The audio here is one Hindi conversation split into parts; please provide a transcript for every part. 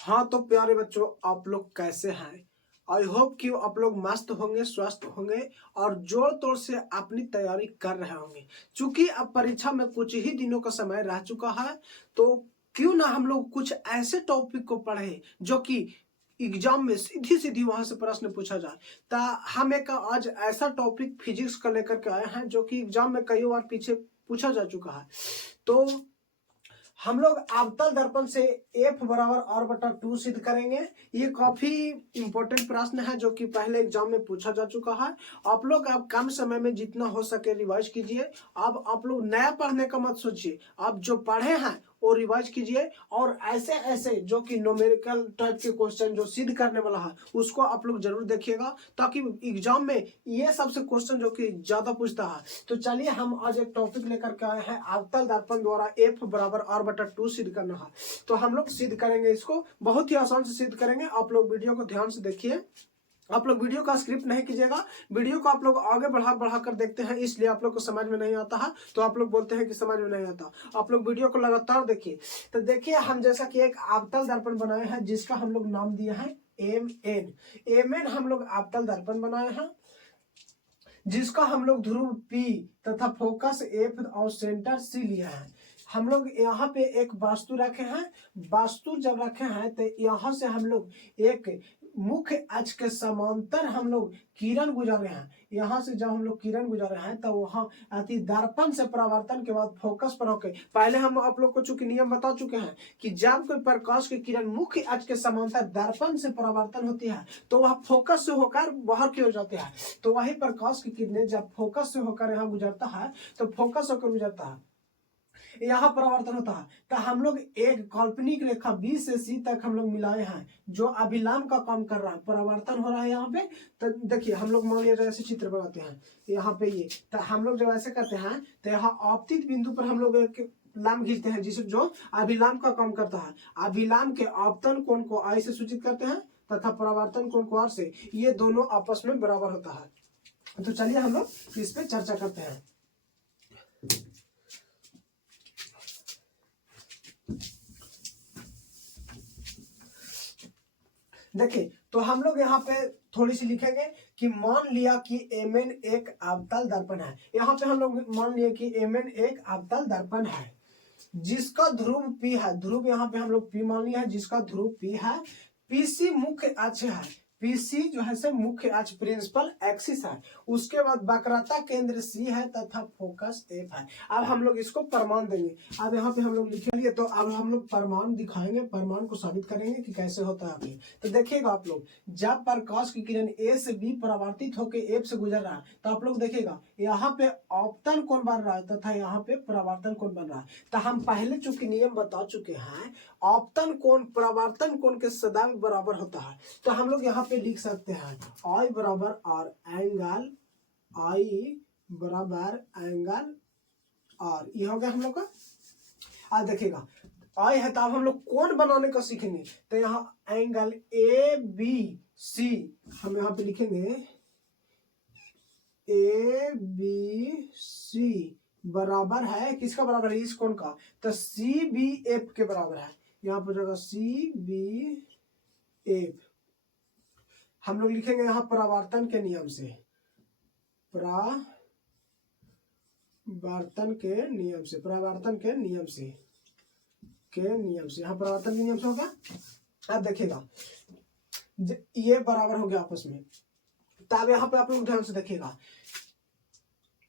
हाँ तो प्यारे बच्चों, आप लोग कैसे हैं? आई होप कि आप लोग मस्त होंगे, स्वस्थ होंगे और जोर तोड़ से अपनी तैयारी कर रहे होंगे। चूंकि अब परीक्षा में कुछ ही दिनों का समय रह चुका है, तो क्यों ना हम लोग कुछ ऐसे टॉपिक को पढ़े जो कि एग्जाम में सीधी सीधी वहां से प्रश्न पूछा जाए। ता हम एक आज ऐसा टॉपिक फिजिक्स का लेकर के आए हैं जो कि एग्जाम में कई बार पीछे पूछा जा चुका है। तो हम लोग अवतल दर्पण से F बराबर R बटा 2 सिद्ध करेंगे। ये काफी इंपॉर्टेंट प्रश्न है जो कि पहले एग्जाम में पूछा जा चुका है। आप लोग अब कम समय में जितना हो सके रिवाइज कीजिए। अब आप लोग नया पढ़ने का मत सोचिए, आप जो पढ़े हैं वो रिवाइज कीजिए और ऐसे ऐसे जो कि न्यूमेरिकल टाइप के क्वेश्चन जो सिद्ध करने वाला है उसको आप लोग जरूर देखिएगा, ताकि एग्जाम में ये सबसे क्वेश्चन जो कि ज्यादा पूछता है। तो चलिए हम आज एक टॉपिक लेकर के आए हैं, अवतल दर्पण द्वारा F बराबर R बटा 2 सिद्ध करना है। तो हम लोग सिद्ध करेंगे, इसको बहुत ही आसान से सिद्ध करेंगे। आप लोग वीडियो को ध्यान से देखिए। आप लोग वीडियो का स्क्रिप्ट नहीं कीजिएगा, वीडियो को आप लोग आगे बढ़ा कर देखते हैं, इसलिए आप लोग को समझ में नहीं आता है। तो आप लोग बोलते हैं कि समझ में नहीं आता, आप लोग वीडियो को लगातार देखिए। तो देखिए, हम जैसा कि एक अवतल दर्पण बनाए हैं जिसका हम लोग नाम दिया है एम एन हम लोग अवतल दर्पण बनाए हैं जिसका हम लोग ध्रुव P तथा फोकस F और सेंटर C लिया है। हम लोग यहाँ पे एक वास्तु रखे हैं। वास्तु जब रखे हैं तो यहाँ से हम लोग एक मुख्य अक्ष के समांतर हम लोग किरण गुजारे हैं। यहाँ से जब हम लोग किरण गुजारे हैं तो वहाँ अति दर्पण से परावर्तन के बाद फोकस पर होके, पहले हम आप लोग को चूंकि नियम बता चुके हैं कि जब कोई प्रकाश की किरण मुख्य अक्ष के समांतर दर्पण से परावर्तन होती है तो वह फोकस से होकर बाहर की ओर जाती है। तो वही प्रकाश की किरणें जब फोकस से होकर यहाँ गुजरता है तो फोकस होकर गुजरता है, यहाँ परावर्तन होता है। तो हम लोग एक काल्पनिक रेखा B से C तक हम लोग मिलाए हैं जो अभिलंब का काम कर रहा है, परावर्तन हो रहा है यहाँ पे। तो देखिए, हम लोग मान लीजिए ऐसे चित्र बनाते हैं यहाँ पे ये, तो हम लोग जब ऐसे करते हैं तो यहाँ आपतित बिंदु पर हम लोग एक लंब खींचते हैं जिसे जो अभिलंब का काम करता है। अभिलंब के आपतन कोण को I से सूचित करते हैं तथा परावर्तन कोण को R से। ये दोनों आपस में बराबर होता है। तो चलिए हम लोग इस पे चर्चा करते हैं। देखिए, तो हम लोग यहाँ पे थोड़ी सी लिखेंगे कि मान लिया कि Mn एक अवतल दर्पण है। यहाँ पे हम लोग मान लिया कि Mn एक अवतल दर्पण है जिसका ध्रुव P है। ध्रुव यहाँ पे हम लोग P मान लिया है जिसका ध्रुव P है। PC मुख्य अक्ष है, PC जो है से मुख्य अक्ष प्रिंसिपल एक्सिस है। उसके बाद वक्रता केंद्र C है तथा फोकस F है। अब हम लोग इसको प्रमाण देंगे। अब यहाँ पे हम लोग लिखेंगे, तो अब हम लोग प्रमाण दिखाएंगे, प्रमाण को साबित करेंगे कि कैसे होता है अभी। तो देखिएगा आप लोग, जब प्रकाश की किरण A से B परावर्तित होकर F से गुजर रहा है तो आप लोग देखिएगा यहाँ पे आपतन कोण बन रहा है तथा यहाँ पे परावर्तन कोण बन रहा है। तो हम पहले चूंकि नियम बता चुके हैं, आपतन कोण परावर्तन कोण के सदैव बराबर होता है। तो हम लोग यहाँ पे लिख सकते हैं I बराबर R, एंगल I बराबर एंगल R। ये हो गया हम लोग का। आज देखिएगा I है तो अब हम लोग कोण बनाने का सीखेंगे। तो यहाँ एंगल ABC हम यहाँ पे लिखेंगे ABC बराबर है किसका बराबर है? इस कोण का। तो CBF के बराबर है। यहाँ पर जाएगा CBF। हम लोग लिखेंगे यहाँ परावर्तन के नियम से, परावर्तन के नियम से, परावर्तन के नियम से, यहाँ परावर्तन के नियम से होगा। अब देखिएगा ये बराबर हो गया आपस में। तब यहाँ पे आप लोग ध्यान से देखिएगा,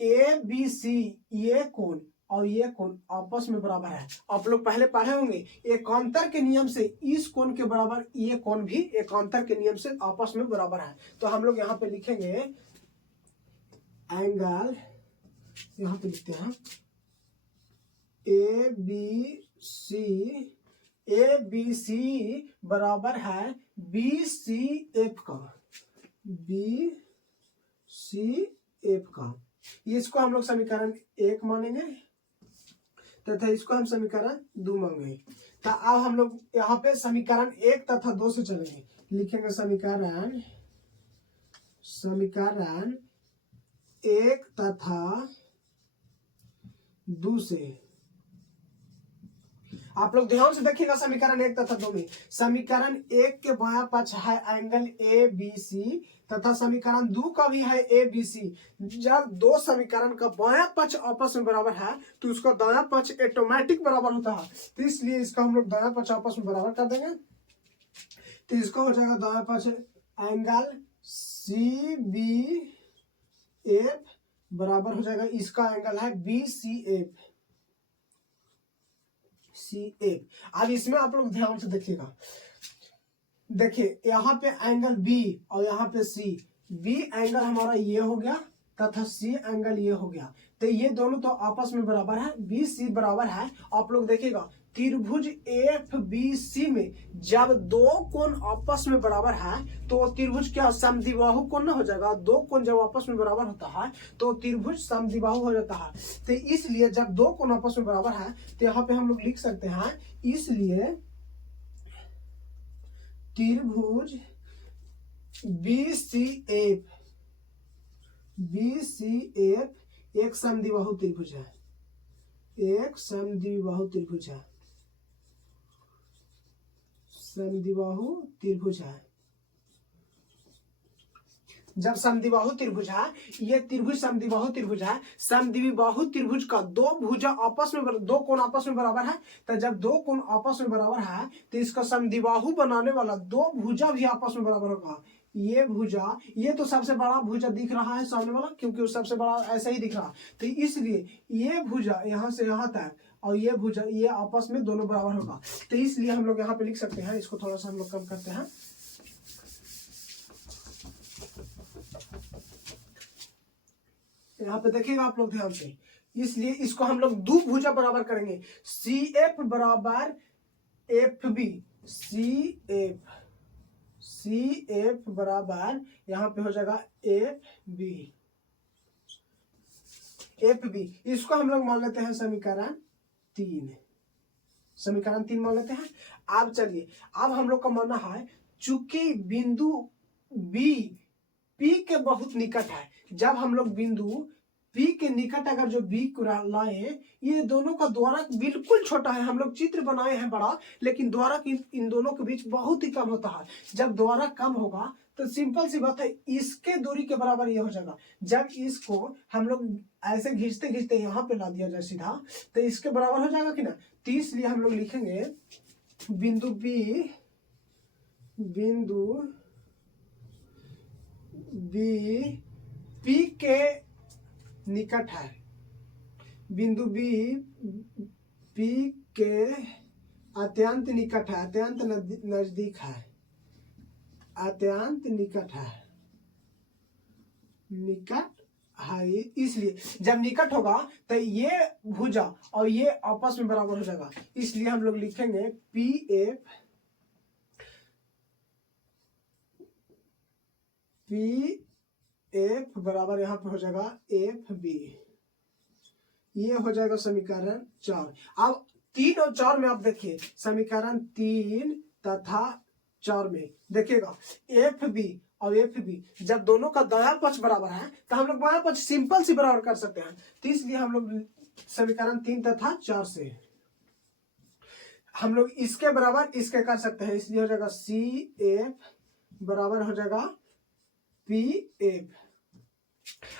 ABC ये कोण और ये कोण आपस में बराबर है। आप लोग पहले पढ़े होंगे एकांतर के नियम से इस कोण के बराबर ये कोण भी एकांतर के नियम से आपस में बराबर है। तो हम लोग यहाँ पे लिखेंगे एंगल, यहाँ पे लिखते हैं ABC बराबर है BCF का, BCF का। इसको हम लोग समीकरण 1 मानेंगे तथा इसको हम समीकरण 2 मानेंगे। तो अब हम लोग यहाँ पे समीकरण 1 तथा 2 से चलेंगे। लिखेंगे समीकरण 1 तथा 2 से। आप लोग ध्यान से देखिएगा समीकरण 1 तथा 2 में। समीकरण 1 के बायां पक्ष है एंगल ए बी सी तथा समीकरण 2 का भी है ए बी सी। जब दो समीकरण का बायां पक्ष आपस में बराबर है तो उसका दायां पक्ष ऑटोमेटिक बराबर होता है, तो इसलिए इसका हम लोग दायां पक्ष आपस में बराबर कर देंगे। तो इसका हो जाएगा दायां पक्ष एंगल सी बी एफ बराबर हो जाएगा, इसका एंगल है बी सी एफ अब इसमें आप लोग ध्यान से देखिएगा। देखिए यहाँ पे एंगल बी और यहाँ पे सी। बी एंगल हमारा ये हो गया तथा सी एंगल ये हो गया, तो ये दोनों तो आपस में बराबर है। बी सी बराबर है। आप लोग देखिएगा त्रिभुज एफ बी सी में जब दो कोण आपस में बराबर है तो त्रिभुज क्या समद्विबाहु कोण हो जाएगा। दो कोण जब आपस में बराबर होता है तो त्रिभुज समद्विबाहु हो जाता है। तो इसलिए जब दो कोण आपस में बराबर है तो यहाँ पे हम लोग लिख सकते हैं, इसलिए त्रिभुज बी सी एफ एक समद्विबाहु त्रिभुज है, एक समद्विबाहु त्रिभुज है, समद्विबाहु त्रिभुज है। जब समद्विबाहु त्रिभुज है, ये त्रिभुज समद्विबाहु त्रिभुज है। समद्विबाहु त्रिभुज का दो भुजा आपस में दो कोण आपस में बराबर है, तो जब दो कोण आपस में बराबर है तो इसका समद्विबाहु बनाने वाला दो भुजा भी आपस में बराबर होगा। ये भुजा, ये तो सबसे बड़ा भुजा दिख रहा है सामने वाला, क्योंकि वो सबसे बड़ा ऐसा ही दिख रहा, तो इसलिए ये भुजा यहाँ से यहाँ तक और ये भुजा ये आपस में दोनों बराबर होगा। तो इसलिए हम लोग यहाँ पे लिख सकते हैं, इसको थोड़ा सा हम लोग कम करते हैं। यहाँ पे देखिएगा आप लोग ध्यान से, इसलिए इसको हम लोग दो भुजा बराबर करेंगे। सी एफ बराबर एफ बी, सी एफ बराबर यहाँ पे हो जाएगा एफ बी। इसको हम लोग मान लेते हैं समीकरण 3 मान लेते हैं। अब चलिए, अब हम लोग का मानना है चूंकि बिंदु बी पी के बहुत निकट है, जब हम लोग बिंदु पी के निकट अगर जो बी को लाए, ये दोनों का द्वारक बिल्कुल छोटा है। हम लोग चित्र बनाए हैं बड़ा, लेकिन द्वारक इन दोनों के बीच बहुत ही कम होता है। जब द्वारक कम होगा तो सिंपल सी बात है, इसके दूरी के बराबर ये हो जाएगा। जब इसको हम लोग ऐसे घिंचते घिंचते यहाँ पे ला दिया जाए सीधा, तो इसके बराबर हो जाएगा कि ना। तो इसलिए हम लोग लिखेंगे बिंदु बी पी के निकट है, बिंदु बी पी के अत्यंत निकट है, अत्यंत नजदीक है, अत्यंत निकट है, इसलिए जब निकट होगा तो ये भुजा और ये आपस में बराबर हो जाएगा। इसलिए हम लोग लिखेंगे पी एफ बराबर यहाँ पे हो जाएगा एफ बी। ये हो जाएगा समीकरण 4। अब 3 और 4 में आप देखिए, समीकरण 3 तथा 4 में देखिएगा एफ बी और एफ बी जब दोनों का दायां पक्ष बराबर है तो हम लोग बायां पक्ष सिंपल सी बराबर कर सकते हैं। तो इसलिए हम लोग समीकरण 3 तथा 4 से हम लोग इसके बराबर इसके कर सकते हैं। इसलिए हो जाएगा सी एफ बराबर हो जाएगा पी एफ।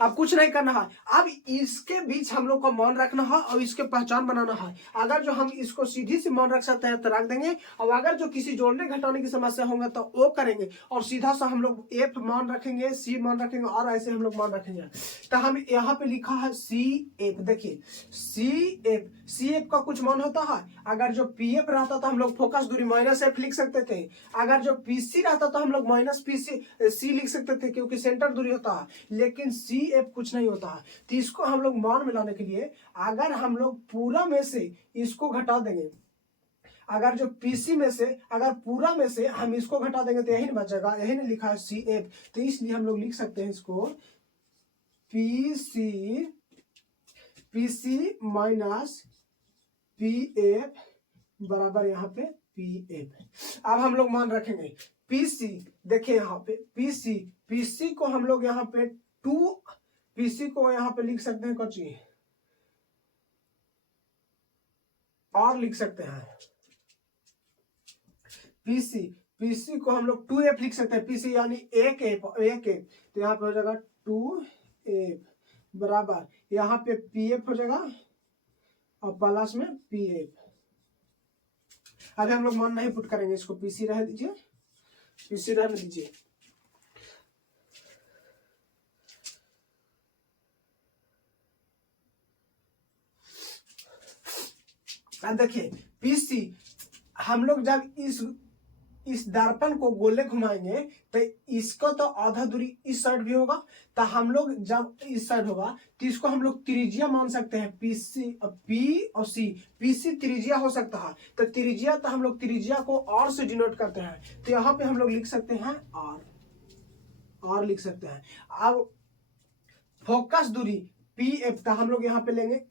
अब कुछ नहीं करना है, अब इसके बीच हम लोग को मान रखना है और इसके पहचान बनाना है। अगर जो हम इसको सीधी से मान रख सकते हैं तो रख देंगे, और अगर जो किसी जोड़ने घटाने की समस्या होगा तो वो करेंगे, और सीधा सा हम लोग एफ मान रखेंगे, सी मान रखेंगे, और ऐसे हम लोग मान रखेंगे। तो हम यहाँ पे लिखा है सी एफ। देखिए सी एफ का कुछ मान होता है। अगर जो पी एफ रहता तो हम लोग फोकस दूरी माइनस एफ लिख सकते थे। अगर जो पी सी रहता तो हम लोग माइनस पी सी लिख सकते थे, क्योंकि सेंटर दूरी होता है। लेकिन सी एफ कुछ नहीं होता है। तो इसको हम लोग मान मिलाने के लिए अगर हम लोग पूरा में से इसको घटा देंगे, अगर जो पीसी में से अगर पूरा में से हम इसको घटा देंगे तो यही नहीं बचेगा, यही नहीं लिखा है सी एफ। तो इसलिए हम लोग लिख सकते हैं इसको पीसी माइनस पी एफ बराबर यहाँ पे पी एफ। अब हम लोग मान रखेंगे पीसी। देखिए यहाँ पे पीसी को हम लोग यहाँ पे 2 पीसी को यहाँ पे लिख सकते हैं कच्ची, और लिख सकते हैं। पीसी, पीसी को हम लोग 2f लिख सकते हैं। पीसी यानी एक एफ, तो यहाँ पे हो जाएगा 2f बराबर यहाँ पे pf हो जाएगा और प्लस में pf। अभी हम लोग मान नहीं पुट करेंगे, इसको पीसी रहने दीजिए, पीसी रहने दीजिए। अब देखिए पीसी, हम लोग जब इस दर्पण को गोले घुमाएंगे तो इसको तो आधा दूरी इस साइड भी होगा, तो हम लोग जब इस साइड होगा तो इसको हम लोग त्रिज्या मान सकते हैं। पीसी, पी और सी, पीसी त्रिज्या हो सकता है, तो त्रिज्या तो हम लोग त्रिज्या को आर से डिनोट करते हैं, तो यहाँ पे हम लोग लिख सकते हैं आर लिख सकते हैं। अब फोकस दूरी पी एफ, तो हम लोग यहाँ पे लेंगे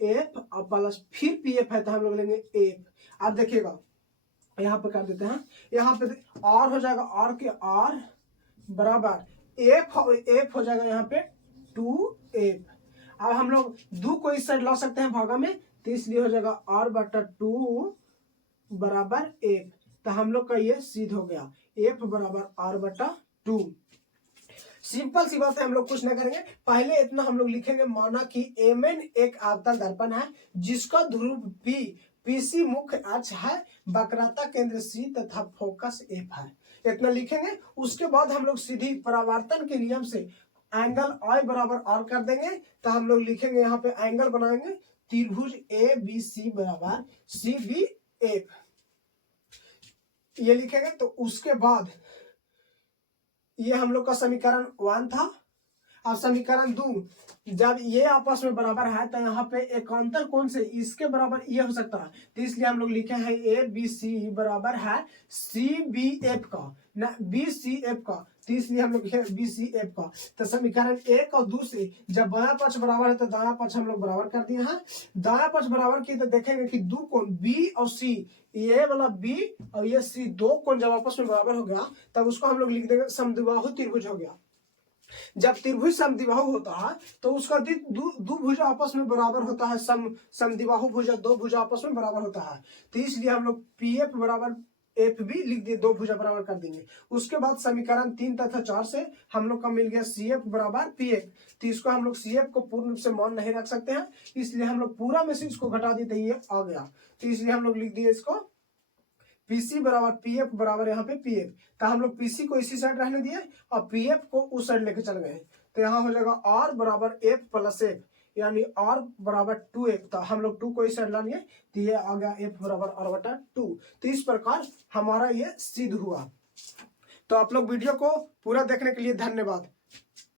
एफ और प्लस फिर पी एफ है तो हम लोग लेंगे एफ। अब देखिएगा यहाँ पे कर देते हैं, यहाँ पे आर हो जाएगा, आर के आर बराबर एफ हो जाएगा यहाँ पे 2f। अब हम लोग 2 को इस साइड ला सकते हैं भागा में, तो इसलिए हो जाएगा r बटा 2 बराबर f। तो हम लोग का ये सिद्ध हो गया, f बराबर r बटा 2। सिंपल सी बात है, हम लोग कुछ ना करेंगे, पहले इतना हम लोग लिखेंगे, माना कि एमएन एक आवर्तन दर्पण है जिसका ध्रुव P, पीसी मुख्य अक्ष है, वक्रता केंद्र C तथा फोकस F है। इतना लिखेंगे। उसके बाद हम लोग सीधी परावर्तन के नियम से एंगल I बराबर R कर देंगे, तो हम लोग लिखेंगे यहाँ पे एंगल बनाएंगे त्रिभुज ABC बराबर CBF, ये लिखेंगे। तो उसके बाद ये हम लोग का समीकरण 1 था। अब समीकरण 2, जब ये आपस में बराबर है तो यहाँ पे एकांतर कोण से इसके बराबर ये हो सकता है, तो इसलिए हम लोग लिखे हैं ABC बराबर है CBF का, ना BCF का, तो इसलिए हम लोग लिखे BCF का। तो समीकरण 1 और 2 से जब बायां पक्ष बराबर है तो दायां पक्ष हम लोग बराबर कर दिए हैं। दायां पक्ष बराबर किए तो देखेंगे कि 2 कोण B और C, ये वाला B और ये C, 2 कोण जब आपस में बराबर हो गया तब उसको हम लोग लिख देंगे समद्विबाहु त्रिभुज हो गया। जब त्रिभुज समद्विबाहु होता है तो उसका दो भुजा आपस में बराबर होता है, समद्विबाहु भुजा, 2 भुजा आपस में बराबर होता है, तो इसलिए हम लोग पीएफ बराबर एफ भी लिख दिए, 2 भुजा बराबर कर देंगे। उसके बाद समीकरण 3 तथा 4 से हम लोग का मिल गया सीएफ बराबर पीएफ, तो इसको हम लोग सीएफ को पूर्ण रूप से मान नहीं रख सकते हैं, इसलिए हम लोग पूरा में से इसको घटा दिए तो ये आ गया, तो इसलिए हम लोग लिख दिए इसको पीसी बराबर पीएफ बराबर यहाँ पे पीएफ। तो हम लोग पीसी को इसी साइड रहने दिए और पीएफ को उस साइड लेके चल गए, तो यहाँ हो जाएगा आर बराबर एफ प्लस एफ, यानी आर बराबर 2f। तो हम लोग 2 को इस साइड ला लिए तो ये आ गया एफ बराबर आर बटा 2। तो इस प्रकार हमारा ये सिद्ध हुआ। तो आप लोग वीडियो को पूरा देखने के लिए धन्यवाद।